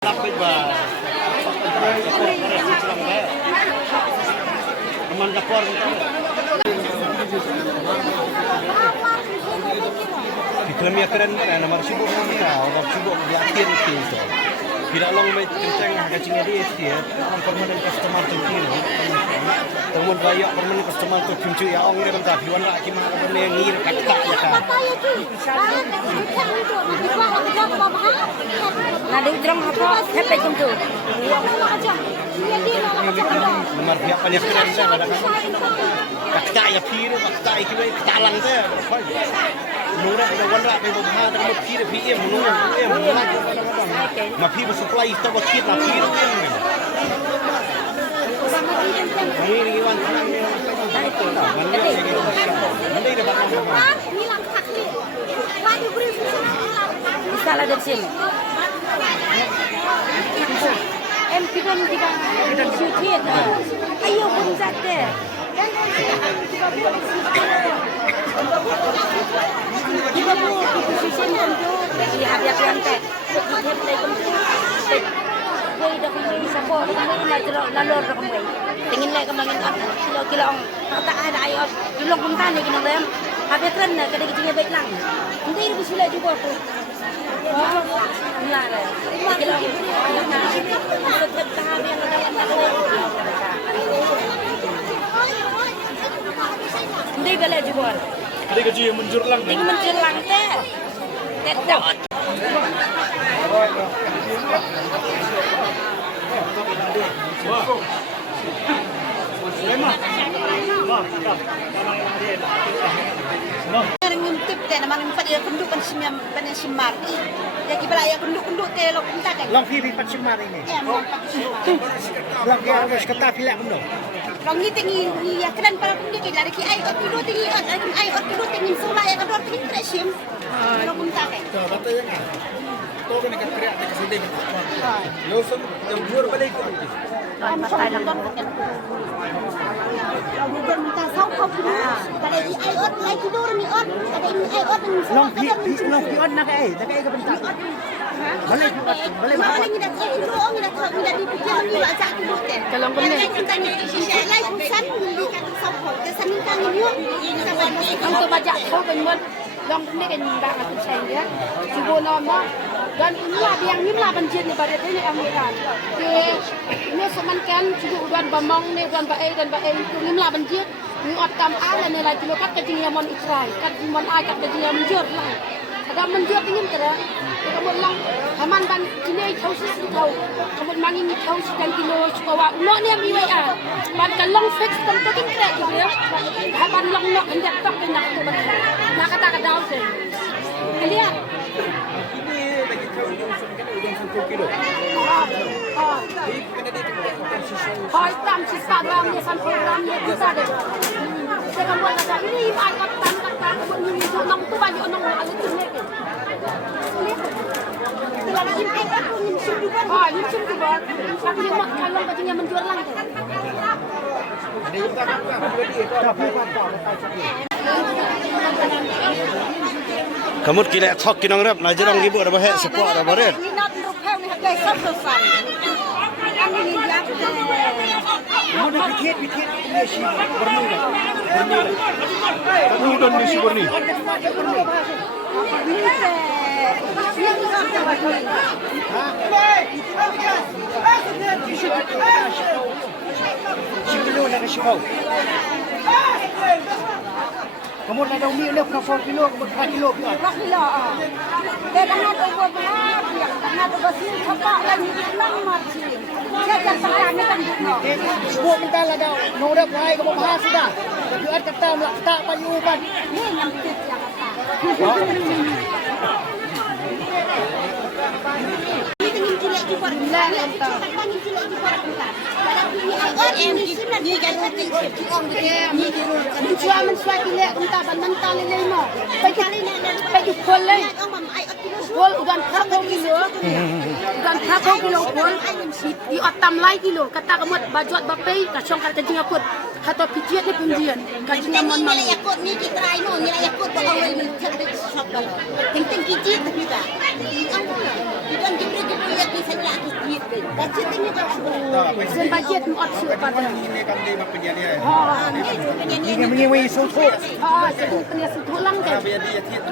Lapit ba? Teman kapor kita. Film yang keren mana? Nomor sibuk mana? Orang sibuk latihan itu. Tidak long mai kencang kacing dia dia. Orang permanen customer tu kini. Temun banyak permanen customer tu kunci ya orang dia bentar. Diwan nak kima benda ngir kata ya kan. Nah, di drum apa? Sampai jam tu. Nomor dia banyak keren dah ada kan. Kata ya pir, kata ikiwe talang dah. Nura dah wanraไปบ่พาแต่บ่พีได้พีเอ็มนู่นเอ็มนั่นมาพีบ่สป라이ตะบ่คิดมาพีเอ็มนี่วันนั้นนี่ได้ตัวมันได้มันได้dapat apa Ni lang sakit. Mari beri bisa lah dari sini. Em kita syuting. Ayo pun jate. Kita mau syuting tentu di habis lantai. Kita mulai tentu. Kau dah kembali support, kembali lalu kembali. Tingin lagi kembali kilo ang tak ada ayo. Kilo kumtan lagi nang habis kan kada kita baik lang. Hindi ibu sila juga tu. Mula lah. Kilo tetap tahan yang hindi bala juga. Ada gaji yang menjurlang. Hindi menjurlang teh. Tetap. Ngintip teh namang pada penduk pan simar. Ya kibala ya penduk teh lo pinta kan. Long pi pat simar ini. Ya mau pat simar. Long dia harus kata pilih penduk. Long ni tingi ya keren para penduk ki lari ki ai ot tidur tingi ai ot tidur tingi sula ya kador tingi tresim. Lo pinta kan. Tuh, batanya kan. Tuh kan ikan kriak di sini. Langsung yang buar balik ke. Patay lang doon. Hujan minta saw ko. Kada di ay ot lay tidur ni ot. Kada ni ay ot ni Long pi on nakai ka bentar. Balik. Mana ni dah tahu itu orang dah tahu dah dipikir ni ajak dulu teh. Kalau kena kita ni sisi lain bukan ni kan saw ko. Kesan kita ni yo. Ang to baca tahu ben mon. Long ni kan bang aku sayang dia. Sibo nama dan inilah yang ni lah banjir ni pada ni Amerika. Ini semankan cukup dan bamong ni dan bae itu ni lah banjir. Ni otam ala ni lagi lo kat kecing yang mon Israel. Kat mon ai kat kecing yang menjur lah. Ada menjur ni kira. Kamu lang haman ban kini tahu sih tahu. Kamu mangin ni tahu sekian kilo sekolah. Nak ni ambil ah. Ban kalong fix tentu kan kira tu dia. Haman long nak hendak tak hendak tu betul. Nak kata kata sih. Lihat. Ini bagi tahu yang sekian 1 kilo. Hai tam sisa gram ni sampai gram ni bisa deh. Saya buat ada ini ai kata buat ni nong tu banyak nong ada tu ni. Kalau ini aku ni sudah. Ni sudah. Tapi mak kalau bajunya menjual lang tu. Ada yang tak tapi kamu kira thok kinong rap na jirong gibu da bahe support da bare Ni nak rupau ni hakai sab-sab. Kami ni dia. mau dah pikir ini si berni kamu don ni si berni si kilo na si mau kamu dah umi le 4 kilo 4 kilo pian 4 kilo. Dia dengan over belah, dengan over sini cepat lagi lang mati. Saya jangan tanya kan gitu. Semua minta lah dah noda pai kamu bahas sudah tapi ada kata tak payuban Ni yang tip yang apa. Ini jelek juga bila entah. Ini jelek juga entah. Dalam ini ayat ini sunnah ni kan hati orang dia ni menjual mensuai jelek entah mental ni no. Bagi kol le. Kol udan thakau kilo. Udan thakau kilo kol. Di otam lai kilo. Kata kamu bajuat bapai kasong kata jinga kut. Kata pijiat ni punjian. Kajinya mon mon. Ni yakut ni kita ino ni yakut orang ni terus shop. Ting ting kijit tapi tak. kan kita lihat di sana kita budget ini kan sen budget ot siu pada ini kan di penjadian ini menyewi suatu kena sutu lang kan biar dia tiap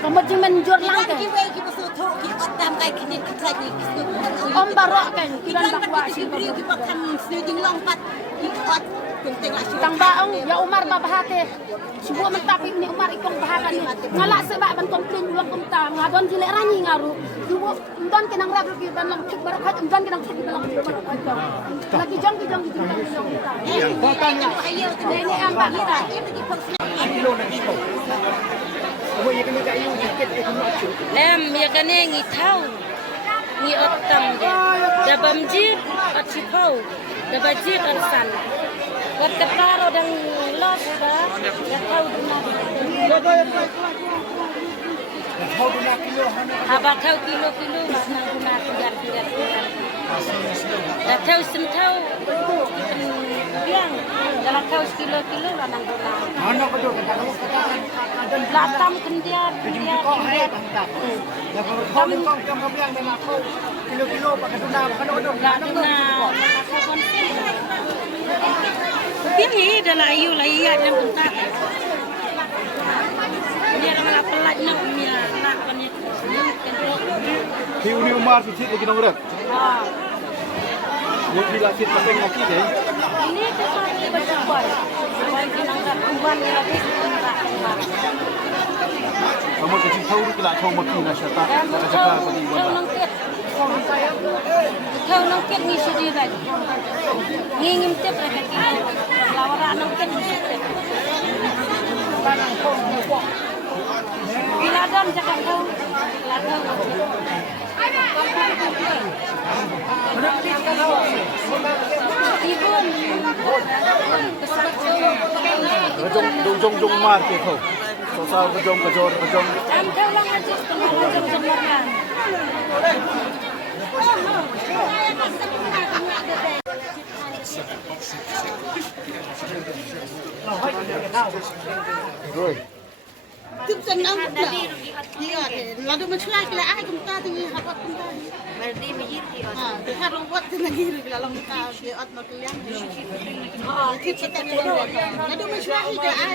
kemudian menjual lang kan kita sutu kita tam kai kini kita ni om barok kan kita bakwa siu kita kan sejing long pat kita tang baong ya Umar babahate semua mentapik ni Umar ikong bahakan ni ngalak sebab ban komplain ulang kumta ngadon jile rani ngaru duwo ndon kenang rap lagi ban lam kik barakat ndon kenang kik dalam lagi jong kita ini ang bakita kilo nak ibu kamu yang kena kayu tiket kamu acu ya kene ngi thau ngi otam de da bamjit at sipau da bajit at san wat kataro dang los ba ya thau dina haba thau kilo mas nang guna tigar da thau sim thau biang dalam thau kilo nang guna mana kau tu kata latam kendiar kau hai tak dah kau bilang memang kau kilo pakai tuna kau biang ni dalam ayu lah iya dan bentar dia orang pelat nak mia nak punya Hiu ni Umar tu lagi nombor. Dia bila sit pasang lagi deh. ini kita baca boy kita nak umban lagi Kamu kecil tahu tu kalau tahu makin nak syata. Cakap seperti kau nangkit ni sudah balik ngingim tip rakyat kita lawaran nangkit ni sudah bila dam cakap kau ladang ibun Jong Umar ke kau. Sosal kejong. am kau lang aja kejong markan Rồi. Tức dân ông lalu mencela kila ai kumta tingi hapat kumta berdi mijit thì hát long quất tingi kila long kumta dia ot nak liang kit kita ni lalu mencela kila ai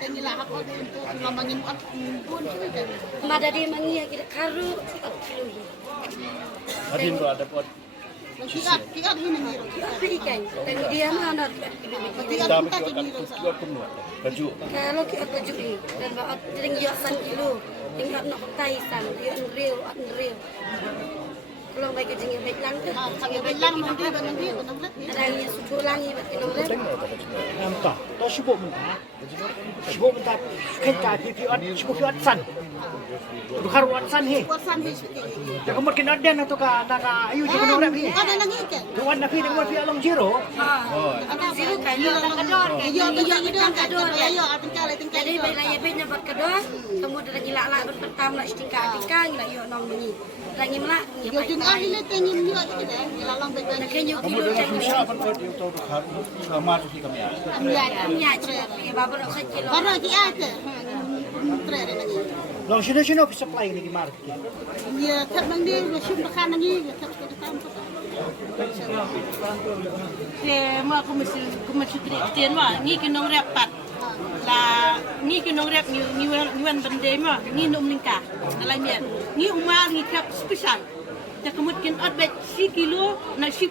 tingi lah hapat untuk lamangin ot pun kita mada dia mangi kita karu Adin tu ada pot. kita ini ikan tapi dia mana kita kumta tingi Baju. kalau kita baju ni dan baat dering yo san kilo tinggal nak tai san yo real kalau baik jeng baik lang ke kami bilang nanti nanti ada yang susu langi batin orang Nampak. Tahu sibuk mentah. Sibuk mentah. Kita pipiat sibuk pipiat san. Bukan ruat san he. kosan di Jangan mungkin ada atau kata ayu jangan orang he. ada lagi kan Tuan nak pergi dengan pipiat long zero. ada siru kan yo kador yo kador yo tinggal jadi bila ya bednya buat kedua kemudian lagi lak pertama nak tingkah lah yo nom ni lagi melak yo jung ahli tengin yo kita lalang betul nak kenyo kilo cek Siapa pun dia tahu sama tu kami. amnya cek bapak nak kecil baru di ada tren lagi Long sino supply ni di market. ya tak nang dia syum makan lagi tak kita tahu mà cũng mình tiền mà nghĩ cái nông rep bát là nghĩ cái nông rep như vấn đề mà nghĩ nông linh cả là miền nghĩ umar nghĩ cap special ya kemudian ada 10 kilo na 10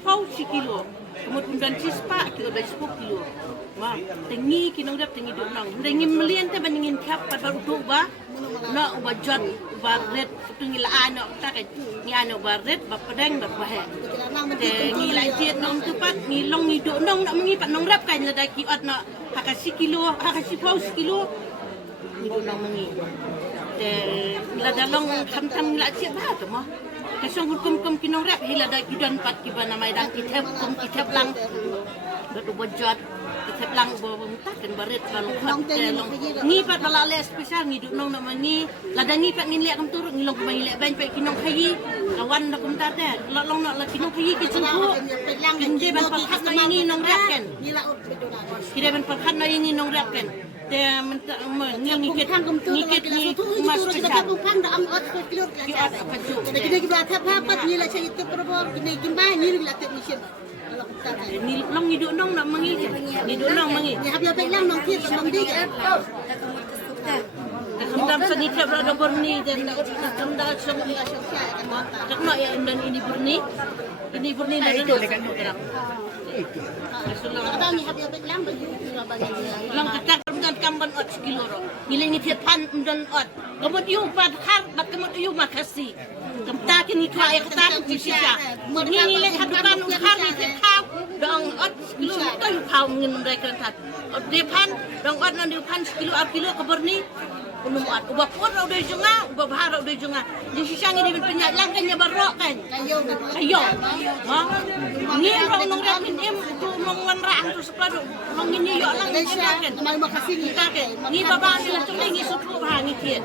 kilo kemudian cispa kilo 10 kilo wah tengi kinong rep tengi do nang tengi melian te baningin cap pada utu ba na ubajat baret tengi la ano ta ka ni ano baret ba pedang ba bahe tengi la jet nong tupat ni long ni do nong nak mengi pat nong rep kan la daki at na hakasi kilo hakasi 10 kilo ni do nong mengi te la dalong tham la jet ba tu mah kesong hukum kinong rep hila da kidan pat kiba na may dang kitep lang betu bojot kitep lang bo mutaken barit balong ngi pat balale spesial ngi dunong na mangi lada ngi pat ngi lek kam turut ngi long kumai lek ban pat kinong khayi kawan na kum tate long na la kinong khayi ki jengku kinje ban pakhat na ngi nong rep ken kire ban pakhat na ngi nong rep ken Dia minta ngikit ngikit ni mas kita kumpang dah ot kilo ki ot apa ju. Kita kita apa ni lah saya itu perlu kita gimbah ni lah tak mission. Kalau kita Ni long ni duk nong nak mangi ke? Ni duk nong mangi. ni habis apa lang nong tiap nong di kan. Dalam seni tiap ada berni dan dalam semua tak nak ya dan ini berni dan gerak. Ada ni habis apa lang bagi Lang kita dan kamban ot kilo ro. Ngiling tiap pan dan ot. Kemudian you bad har, bat kemudian you makasi. Kamta kini tua ya kata di sisa. Ngiling hadukan har ni kau dong ot kilo tu kau ngin mereka tat. Ot depan dong ot nan depan kilo keberni. Unum at ubah pun udah junga, ubah bahar udah junga. Di sisa ni penyak lang kan barok kan. Ayo. Ni orang nong rak min em tu nong wan rang tu sepadu. Nong ini yo lang ni kan. Mai makasih ni Kita ke, ni baba ni lah tu ni suku bahang ni kian.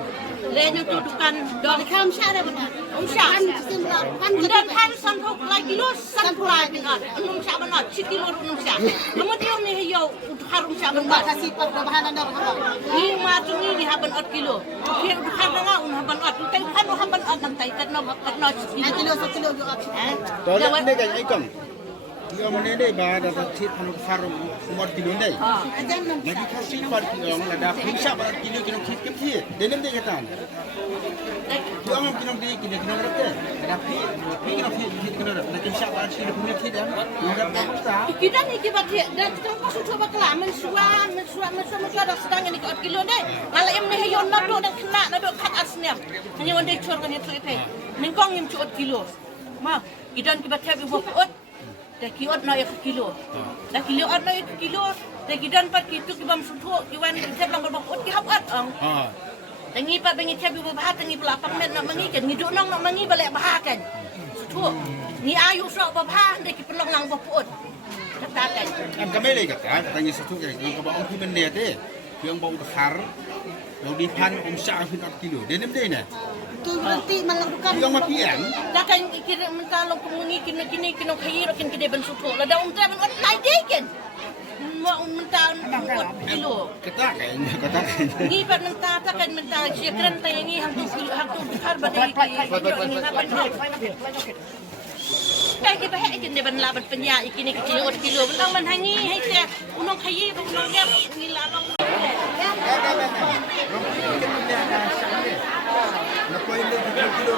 Lain tu dukan dong kam syara benar. Syah. Kan Dan pan santuk lagi kilo sanpulai dengan unum syah benar, cikilo unum syah. Kemudian ni yo harum syah benar. makasih pak bahan anda Ni macam ni haban 4 kilo. Kira dukan dengan haban 4. Tapi pan haban 4 dan tai kan kilo 1 kilo juga. Đó là đây cái cầm. Dia mana ni bah ada cip panu farum umur kilo ni. Lagi kasih par kilo ada pisah bar kilo kilo cip cip cip. Dalam dia kata. Tu orang kilo dia kilo berapa? Ada kilo kilo berapa? Nak pisah bar kilo punya cip dah. Ada berapa? Kita ni kita dan kita pasal cuba kelam mensuan ada sedang ni kat kilo ni. Kalau em ni hayon nado dan kena nado kat asnya. Hanya wanda cur kan itu ipe. Ningkong em cuot kilo. Ma, kita kita tiap ibu ot. Dah kiot na kilo. Dah kilo ot na kilo. Dah kita 4 kilo kita sutu kiwan tiap lang berbak ot kihap ot ang. Tangi pat tangi tiap ibu bahar tangi pula pangmet nak mangi kan. Ngiduk nong nak mangi balik bahar kan. Sutu. Ni ayu sok bahar dah kita pelong lang ot. Katakan. Em kami lagi kata tanya satu kan. Yang kau bawa orang ni ada. Yang bawa besar. Yang di pan umsah 4 kilo. Dalam dia ni. Tu berarti melakukan Yang mati kan? Dah kan kira mentah lo kemungi kini khair kan kita ben sutu. Lah dah umtah ben ot naik deken. Mau mentah ot kilo. Katakan. Ni pat mentah kan mentah sekeren tay ni hang tu besar badai ini apa ni. Kaya kita hek ikin ni ban laban penyak ikin ni kecil ot kilo. Belang man hangi hai sia unong khair unong dia ni lalong. Nak kau ini 3 kilo.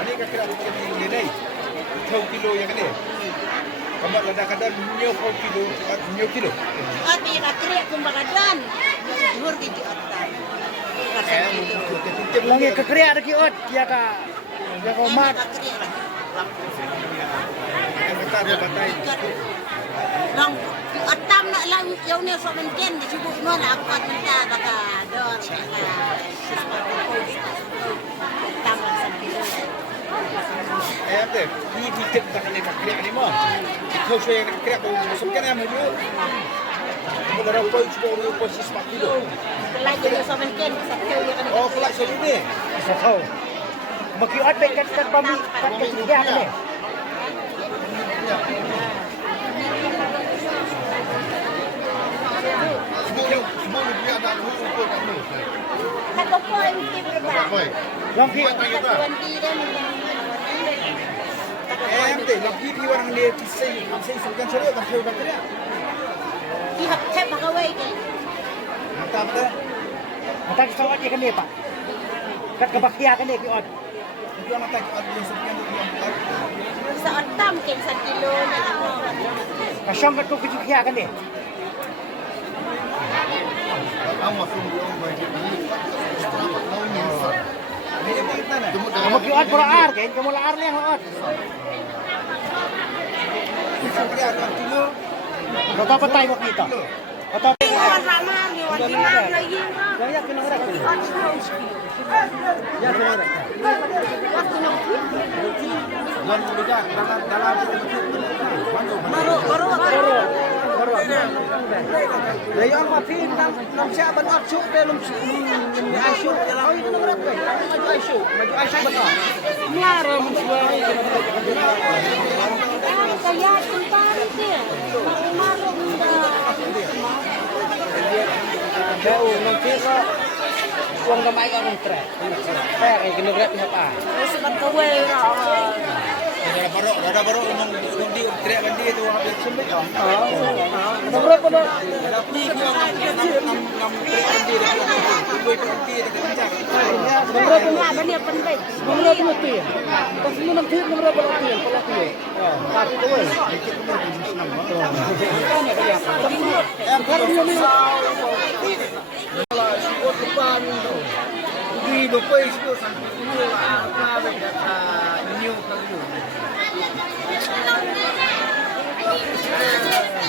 Ini kira ini ni. 2 kilo yang ni. Kamu kadang-kadang nyo 4 kilo, nyo kilo. Ati nakriak kumbagadan. Hur di otan. Langi kekriak lagi ot dia ka. Dia ko mat. Kita ada batai. Long otam nak lang yaw ni so menten di sibuk no la kot menta baka don tam lang sa kilo. Ada. Ini kita tak kena kekriak ni mah. Kau saya kekriak kau masukkan yang mulu. Kau dah kau cuba posisi 4 kilo. Lagi ni so menten sa kilo kan. Oh, kelak saya ni. Sa tao. Makiot bet kat pami kat dia ni. Semua dia ada ukur kamu. Kato po ay hindi ba? Yang ki Wanti dan Ente, lagi di orang ni kisah sukan serius tak serius tak ihap tap makaway kay. Mantap dah. mata ki sawat kan ni pa. Kat kabakya kan ni ki ot. Itu anak tak ada sukan yang Sa otam kay sa kilo na ako. Kasyang kat ko kya kan ni. Kamu ki ot pro ar kan kamu la ar le ot. Kau tak patay mo kita. Kau tak Sama ni wanti na lagi. Kaya kinangrak. Ya kinangrak. dalam Baru. Lấy ông mà phi làm xe bắn ớt chụp đây lùng ai chụp ôi nó rất vậy mà ai chụp bắn ớt nhà rồi mình Kaya kumpari dia. Marong Jauh nanti kok uang kamai kok ngetrek. Kayak kena grab apa? sebab kowe ra. Ada baru umong di trek bandi itu habis sembet oh. Nomor pada Ada pi ki ngam trek bandi itu kumpul bandi itu kencang. nomor Punya ada dia penting. nomor apa tu? Pas ni nak tiap nomor apa tu? Kalau tu. Tapi tu eh. Kalau dia ni kalau ikut depan tu. Di depan itu sampai dulu apa berkata new kali.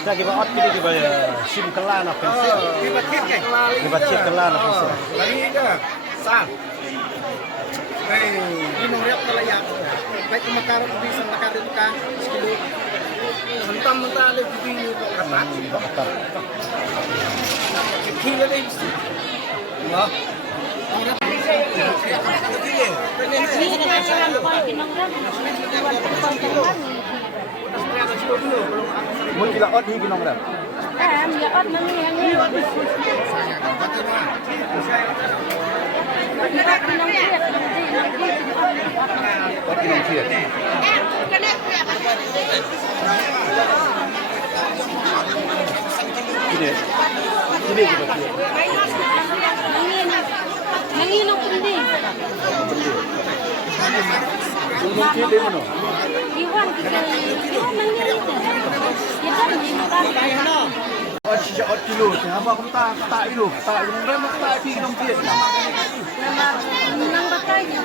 Kita kita ot kita kita sim kelan apa sih? Kita cek kelan apa sih? Lagi ke? Sang. Di nomor kalau yang baik makar bisa makar itu kan sekilo. Hentam mentah ada di kata. Kilo deh. Wah. Ni kan kau kinongran. Mun kita ot hi kinong ram. Ya ot nami yang ni. Kita kinong dia Ot kinong siat. Ini kita siat. Nangino kundi. Untung siat di mana? Iwan kita. Iwan nangino. Ya kan ni makan. Ot sejak ot kilo. Siapa kamu tak itu? Tak kinong ram tak di kinong siat. Nama nang bakainya.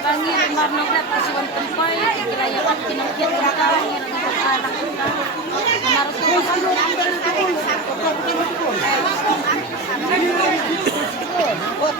Abangi marno grab kasuan tempai kira ya ot kinong kiat ka anak kita. Marus Ot